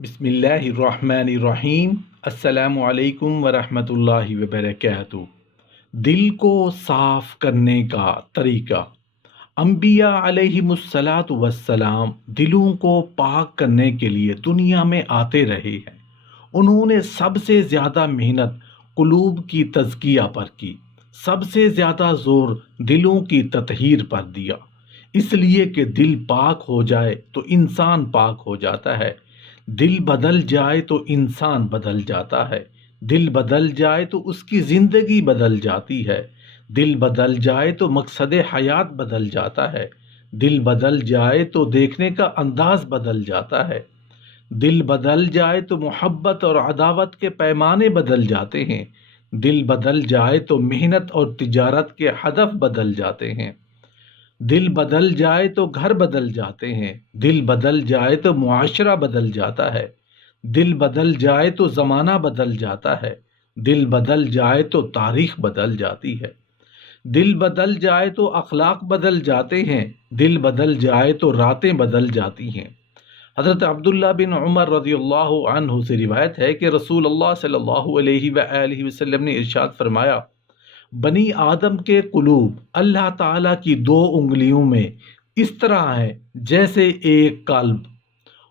بسم اللہ الرحمن الرحیم۔ السلام علیکم ورحمۃ اللہ وبرکاتہ۔ دل کو صاف کرنے کا طریقہ۔ انبیاء علیہم الصلاۃ والسلام دلوں کو پاک کرنے کے لیے دنیا میں آتے رہے ہیں۔ انہوں نے سب سے زیادہ محنت قلوب کی تزکیہ پر کی، سب سے زیادہ زور دلوں کی تطہیر پر دیا، اس لیے کہ دل پاک ہو جائے تو انسان پاک ہو جاتا ہے، دل بدل جائے تو انسان بدل جاتا ہے، دل بدل جائے تو اس کی زندگی بدل جاتی ہے، دل بدل جائے تو مقصد حیات بدل جاتا ہے، دل بدل جائے تو دیکھنے کا انداز بدل جاتا ہے، دل بدل جائے تو محبت اور عداوت کے پیمانے بدل جاتے ہیں، دل بدل جائے تو محنت اور تجارت کے ہدف بدل جاتے ہیں، دل بدل جائے تو گھر بدل جاتے ہیں، دل بدل جائے تو معاشرہ بدل جاتا ہے، دل بدل جائے تو زمانہ بدل جاتا ہے، دل بدل جائے تو تاریخ بدل جاتی ہے، دل بدل جائے تو اخلاق بدل جاتے ہیں، دل بدل جائے تو راتیں بدل جاتی ہیں۔ حضرت عبداللہ بن عمر رضی اللہ عنہ سے روایت ہے کہ رسول اللہ صلی اللہ علیہ وآلہ وسلم نے ارشاد فرمایا، بنی آدم کے قلوب اللہ تعالیٰ کی دو انگلیوں میں اس طرح ہے جیسے ایک قلب،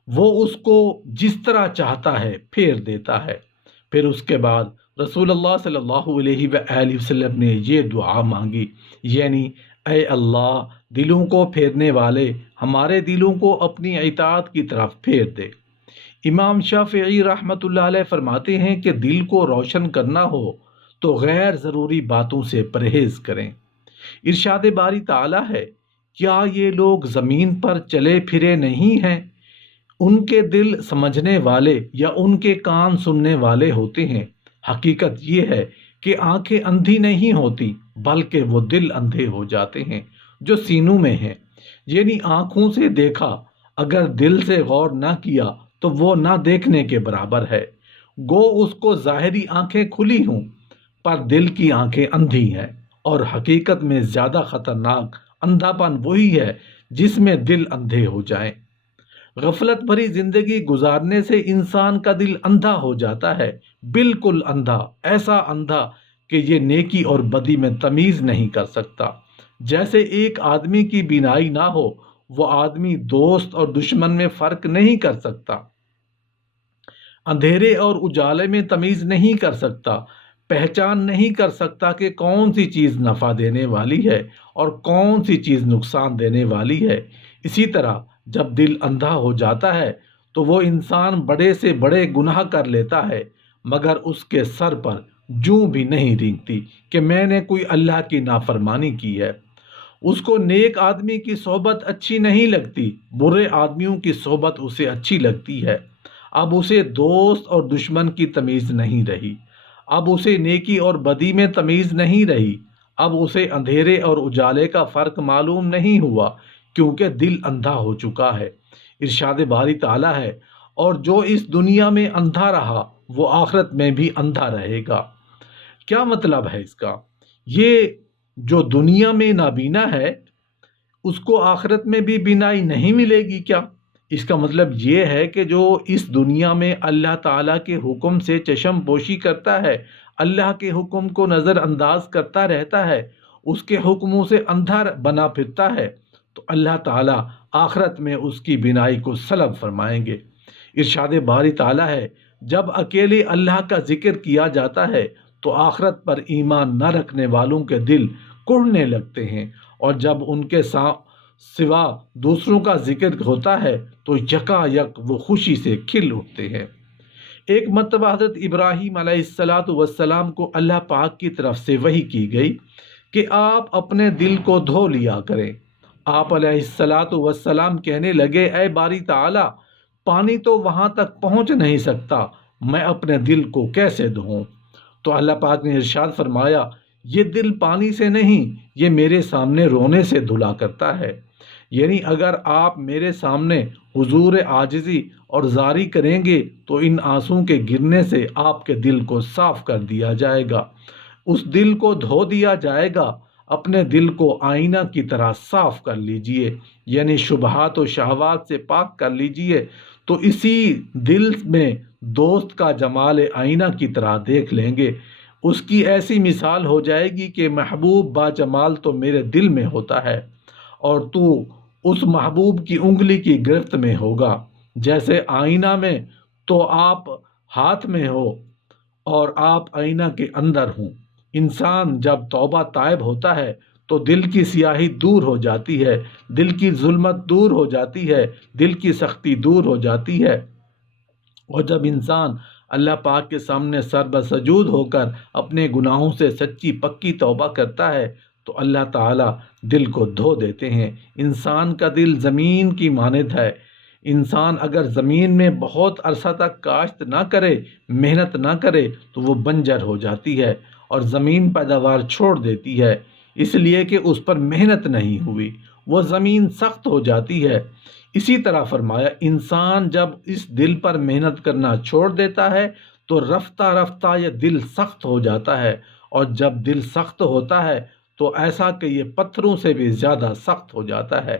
وہ اس کو جس طرح چاہتا ہے پھیر دیتا ہے۔ پھر اس کے بعد رسول اللہ صلی اللہ علیہ وآلہ وسلم نے یہ دعا مانگی، یعنی اے اللہ، دلوں کو پھیرنے والے ہمارے دلوں کو اپنی اطاعت کی طرف پھیر دے۔ امام شافعی رحمۃ اللہ علیہ فرماتے ہیں کہ دل کو روشن کرنا ہو تو غیر ضروری باتوں سے پرہیز کریں۔ ارشاد باری تعالیٰ ہے، کیا یہ لوگ زمین پر چلے پھرے نہیں ہیں؟ ان کے دل سمجھنے والے یا ان کے کان سننے والے ہوتے ہیں۔ حقیقت یہ ہے کہ آنکھیں اندھی نہیں ہوتی بلکہ وہ دل اندھے ہو جاتے ہیں جو سینوں میں ہیں، یعنی آنکھوں سے دیکھا اگر دل سے غور نہ کیا تو وہ نہ دیکھنے کے برابر ہے، گو اس کو ظاہری آنکھیں کھلی ہوں پر دل کی آنکھیں اندھی ہیں، اور حقیقت میں زیادہ خطرناک اندھا پن وہی ہے جس میں دل اندھے ہو جائیں۔ غفلت بھری زندگی گزارنے سے انسان کا دل اندھا ہو جاتا ہے، بالکل اندھا، ایسا اندھا کہ یہ نیکی اور بدی میں تمیز نہیں کر سکتا۔ جیسے ایک آدمی کی بینائی نہ ہو، وہ آدمی دوست اور دشمن میں فرق نہیں کر سکتا، اندھیرے اور اجالے میں تمیز نہیں کر سکتا، پہچان نہیں کر سکتا کہ کون سی چیز نفع دینے والی ہے اور کون سی چیز نقصان دینے والی ہے۔ اسی طرح جب دل اندھا ہو جاتا ہے تو وہ انسان بڑے سے بڑے گناہ کر لیتا ہے مگر اس کے سر پر جوں بھی نہیں رینگتی کہ میں نے کوئی اللہ کی نافرمانی کی ہے۔ اس کو نیک آدمی کی صحبت اچھی نہیں لگتی، برے آدمیوں کی صحبت اسے اچھی لگتی ہے۔ اب اسے دوست اور دشمن کی تمیز نہیں رہی، اب اسے نیکی اور بدی میں تمیز نہیں رہی، اب اسے اندھیرے اور اجالے کا فرق معلوم نہیں ہوا کیونکہ دل اندھا ہو چکا ہے۔ ارشاد باری تعالیٰ ہے، اور جو اس دنیا میں اندھا رہا وہ آخرت میں بھی اندھا رہے گا۔ کیا مطلب ہے اس کا؟ یہ جو دنیا میں نابینا ہے اس کو آخرت میں بھی بینائی نہیں ملے گی کیا؟ اس کا مطلب یہ ہے کہ جو اس دنیا میں اللہ تعالیٰ کے حکم سے چشم پوشی کرتا ہے، اللہ کے حکم کو نظر انداز کرتا رہتا ہے، اس کے حکموں سے اندھا بنا پھرتا ہے، تو اللہ تعالیٰ آخرت میں اس کی بینائی کو سلب فرمائیں گے۔ ارشاد باری تعالیٰ ہے، جب اکیلے اللہ کا ذکر کیا جاتا ہے تو آخرت پر ایمان نہ رکھنے والوں کے دل کڑنے لگتے ہیں، اور جب ان کے سوا دوسروں کا ذکر ہوتا ہے تو یکا یک وہ خوشی سے کھل اٹھتے ہیں۔ ایک مرتبہ حضرت ابراہیم علیہ السلام کو اللہ پاک کی طرف سے وحی کی گئی کہ آپ اپنے دل کو دھو لیا کریں۔ آپ علیہ السلام کہنے لگے، اے باری تعالیٰ، پانی تو وہاں تک پہنچ نہیں سکتا، میں اپنے دل کو کیسے دھوؤں؟ تو اللہ پاک نے ارشاد فرمایا، یہ دل پانی سے نہیں، یہ میرے سامنے رونے سے دھلا کرتا ہے۔ یعنی اگر آپ میرے سامنے حضور عاجزی اور زاری کریں گے تو ان آنسوں کے گرنے سے آپ کے دل کو صاف کر دیا جائے گا، اس دل کو دھو دیا جائے گا۔ اپنے دل کو آئینہ کی طرح صاف کر لیجئے، یعنی شبہات و شہوات سے پاک کر لیجئے، تو اسی دل میں دوست کا جمال آئینہ کی طرح دیکھ لیں گے، اس کی ایسی مثال ہو جائے گی کہ محبوب با جمال تو میرے دل میں ہوتا ہے اور تو اس محبوب کی انگلی کی گرفت میں ہوگا، جیسے آئینہ میں تو آپ ہاتھ میں ہو اور آپ آئینہ کے اندر ہوں۔ انسان جب توبہ طائب ہوتا ہے تو دل کی سیاہی دور ہو جاتی ہے، دل کی ظلمت دور ہو جاتی ہے، دل کی سختی دور ہو جاتی ہے، اور جب انسان اللہ پاک کے سامنے سر بسجود ہو کر اپنے گناہوں سے سچی پکی توبہ کرتا ہے تو اللہ تعالیٰ دل کو دھو دیتے ہیں۔ انسان کا دل زمین کی مانند ہے، انسان اگر زمین میں بہت عرصہ تک کاشت نہ کرے، محنت نہ کرے تو وہ بنجر ہو جاتی ہے اور زمین پیداوار چھوڑ دیتی ہے، اس لیے کہ اس پر محنت نہیں ہوئی، وہ زمین سخت ہو جاتی ہے۔ اسی طرح فرمایا انسان جب اس دل پر محنت کرنا چھوڑ دیتا ہے تو رفتہ رفتہ یہ دل سخت ہو جاتا ہے، اور جب دل سخت ہوتا ہے تو ایسا کہ یہ پتھروں سے بھی زیادہ سخت ہو جاتا ہے۔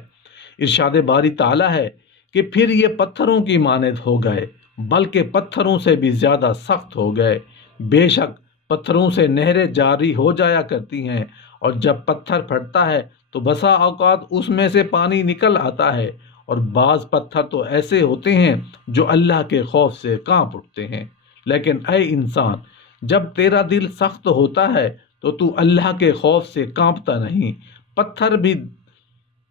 ارشاد باری تعالیٰ ہے کہ پھر یہ پتھروں کی مانند ہو گئے، بلکہ پتھروں سے بھی زیادہ سخت ہو گئے۔ بے شک پتھروں سے نہریں جاری ہو جایا کرتی ہیں، اور جب پتھر پھٹتا ہے تو بسا اوقات اس میں سے پانی نکل آتا ہے، اور بعض پتھر تو ایسے ہوتے ہیں جو اللہ کے خوف سے کانپ اٹھتے ہیں۔ لیکن اے انسان، جب تیرا دل سخت ہوتا ہے تو اللہ کے خوف سے کانپتا نہیں۔ پتھر بھی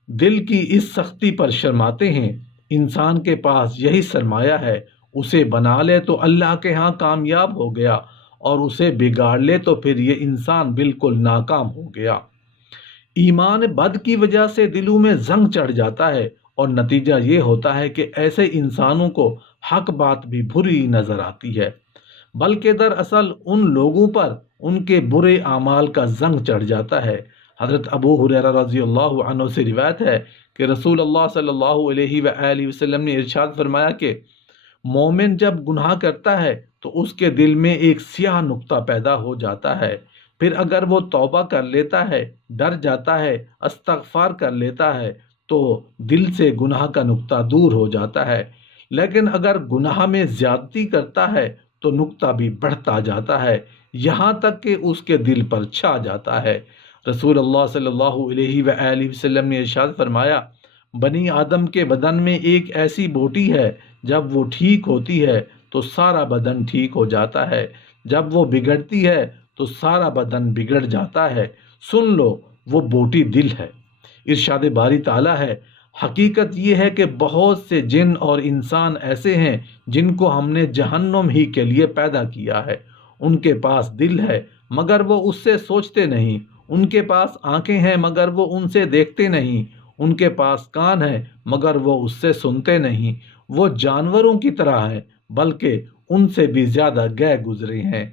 دل کی اس سختی پر شرماتے ہیں۔ انسان کے پاس یہی سرمایہ ہے، اسے بنا لے تو اللہ کے ہاں کامیاب ہو گیا، اور اسے بگاڑ لے تو پھر یہ انسان بالکل ناکام ہو گیا۔ ایمان بد کی وجہ سے دلوں میں زنگ چڑھ جاتا ہے، اور نتیجہ یہ ہوتا ہے کہ ایسے انسانوں کو حق بات بھی بری نظر آتی ہے، بلکہ دراصل ان لوگوں پر ان کے برے اعمال کا زنگ چڑھ جاتا ہے۔ حضرت ابو ہریرہ رضی اللہ عنہ سے روایت ہے کہ رسول اللہ صلی اللہ علیہ وآلہ وسلم نے ارشاد فرمایا کہ مومن جب گناہ کرتا ہے تو اس کے دل میں ایک سیاہ نقطہ پیدا ہو جاتا ہے، پھر اگر وہ توبہ کر لیتا ہے، ڈر جاتا ہے، استغفار کر لیتا ہے تو دل سے گناہ کا نقطہ دور ہو جاتا ہے، لیکن اگر گناہ میں زیادتی کرتا ہے تو نقطہ بھی بڑھتا جاتا ہے، یہاں تک کہ اس کے دل پر چھا جاتا ہے۔ رسول اللہ صلی اللہ علیہ وآلہ وسلم نے ارشاد فرمایا، بنی آدم کے بدن میں ایک ایسی بوٹی ہے، جب وہ ٹھیک ہوتی ہے تو سارا بدن ٹھیک ہو جاتا ہے، جب وہ بگڑتی ہے تو سارا بدن بگڑ جاتا ہے، سن لو وہ بوٹی دل ہے۔ ارشاد باری تعالیٰ ہے، حقیقت یہ ہے کہ بہت سے جن اور انسان ایسے ہیں جن کو ہم نے جہنم ہی کے لیے پیدا کیا ہے، ان کے پاس دل ہے مگر وہ اس سے سوچتے نہیں، ان کے پاس آنکھیں ہیں مگر وہ ان سے دیکھتے نہیں، ان کے پاس کان ہیں مگر وہ اس سے سنتے نہیں، وہ جانوروں کی طرح ہیں بلکہ ان سے بھی زیادہ گئے گزرے ہیں۔